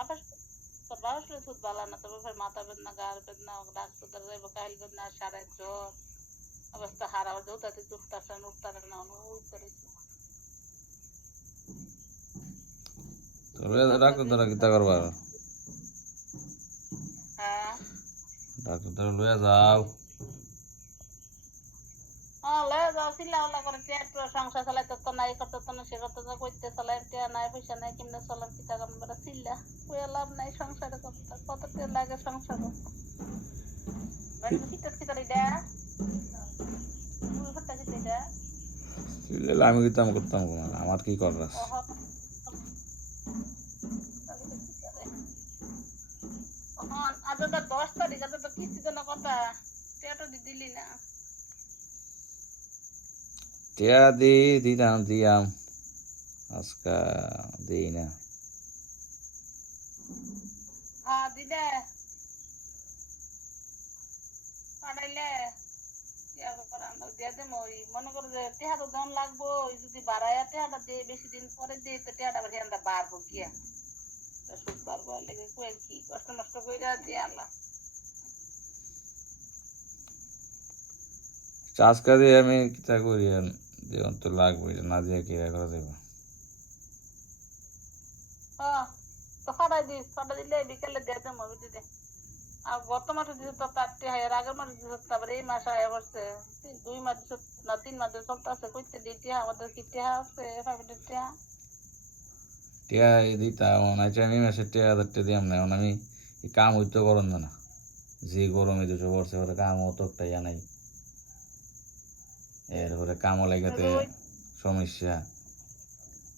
বাপের তোর বাবার শরীর খুব ভালো না, তোর বাপের মাথা বেদনা, গার বেদনা, ডাক্তার যাইব, কাহিল বেদনা, সারা জ্বর, অবস্থা হারা জোতাতে উঠতাছে না, উঠতারে না, ওই করেছে। ডাক্তার দ্বারা কিতা করবা? হ্যাঁ ডাক্তার দ্বারা লইয়া যাও। লয়ে যাও, চিল্লা উল্লা করে সংসার চালাইতে তো নাই, করতে তো না, সে করতে তো করতে চালাই, টিয়া নাই, পয়সা নাই, কেমনে চলার কিতা করবো, বেটা চিল্লা কইয়া লাভ নাই, সংসারে কত টিয়া লাগে সংসারে। শীতের কি করে এটা ফুটটা কি এটা আমি কিতাম করতাম আমার কি করার? আজ 10 তারিখ, আজ তো কিস্তি তো না কথা, টিয়াটা দিলি না। টিয়া দিয়াম আজকা দিই না। হ্যাঁ দিদে পাঠাইলে দিয়ে দেবো। মনে করো যে টেহা তো জন লাগবো, যদি বাড়াইয়া টেহাটা দিয়ে বেশি দিন পরে দিয়ে তো টেহাটা আবার হেনটা বাড়বো গিয়া, সুদ বাড়বো, লেগে কুয়েল কি কষ্ট নষ্ট করে দিয়ে আল্লাহ। আজকা দিয়ে আমি কিতা করি, জীবন তো লাগবে, না দিয়ে কি করা যাবে? হ্যাঁ তো ফাটাই দিস, ফাটা দিলে বিকেলে দিয়ে দেবো বুঝলি। আর গত মাসে দিছে তো তার টেহা, এর আগের মাসে দিছে, তারপরে এই মাসে আয়া বসছে 2 মাস দিছে না, 3 মাস দিছে, চলতে আছে কইতে দিয়ে টেহা, আমাদের কি টেহা আছে ফাইভের টেহা? টিয়া দিতাম আমি মাসে টিয়া 1000 দিয়াম না, এখন আমি কাম হইতে গরম না, যে গরমে দুশো পড়ছে ওরা কাম অত একটা ইয়া নাই, এরপরে কামও লাগাতে সমস্যা।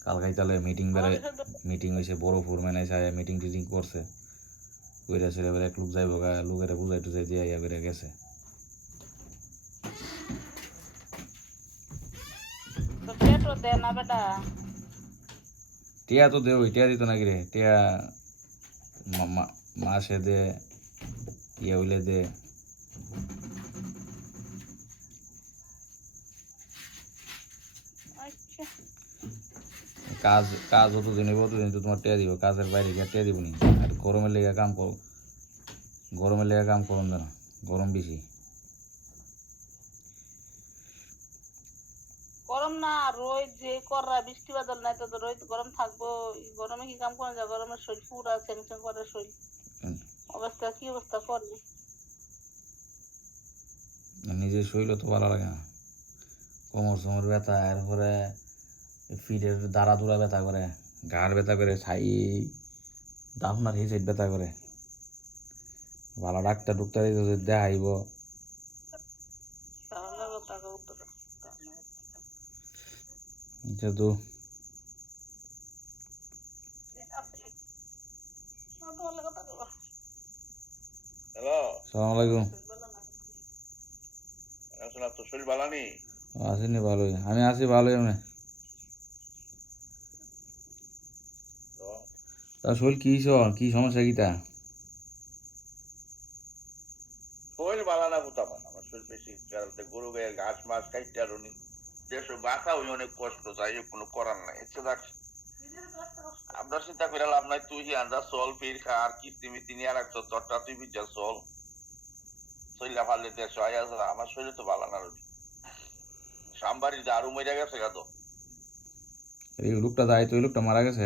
কালকাই তাহলে মিটিং হয়েছে, বড় ফোরম্যান এসে মিটিং টিটিং করছে, কইরা ছিল এবার এক লোক যাইব গা, লোকের বুঝাই টুজাই দিয়ে ইয়া করে গেছে। টিয়া তো দেবই, টিয়া দিত নাকি রে? টিয়া মাসে দে, ইয়ে হইলে দে। কাজ কাজ যতদিন হইব ততদিন তো তোমার টিয়া দিব, কাজের বাইরে গিয়ে টিয়া দিব নি। আর গরমের লেগে কাম করো, গরমের লেগে কাম করুন না, গরম বেশি। গরম না রোদ যে করা, বৃষ্টি বাদল নাই তো রোদ গরম থাকবো, গরমে কি কাম করা যায়? গরমের শরীর পুরা চ্যাংচ্যাং করে, শরীর অবস্থা কি অবস্থা করবি। নিজের শরীর তো ভালো লাগে না, কোমর সোমর ব্যথা, এরপরে ফিটের দাঁড়া দুরা ব্যথা করে, ঘাড় ব্যথা করে, ছাই দাফনার এই সাইড ব্যথা করে। ভালো ডাক্তার ডুক্তার দেখাইব। যেহেতু সালাম আলাইকুম। আসেনি ভালোই, আমি আছি ভালোই। আমি তার শরীর কি সমস্যা কিটা? শরীর বালা না বুঝা পান, আমার শরীর বেশি গরু গায়ের ঘাস মাছ খাইতে আর দেশের বাসা ওই অনেক কষ্ট, যাই হোক কোনো করার নাই। আপনার চিন্তা করে লাভ নাই, তুই আন্দা চল, ফির খা, আর কিস্তি মিস্তি নিয়ে রাখছ তোরটা, তুই বিজার চল, চল্লা ফালে দেশ আয়া যা। আমার শরীর তো বালা না, সামবাড়ির দারু মরে গেছে গা তো। এই লোকটা যাই তো, এই লোকটা মারা গেছে।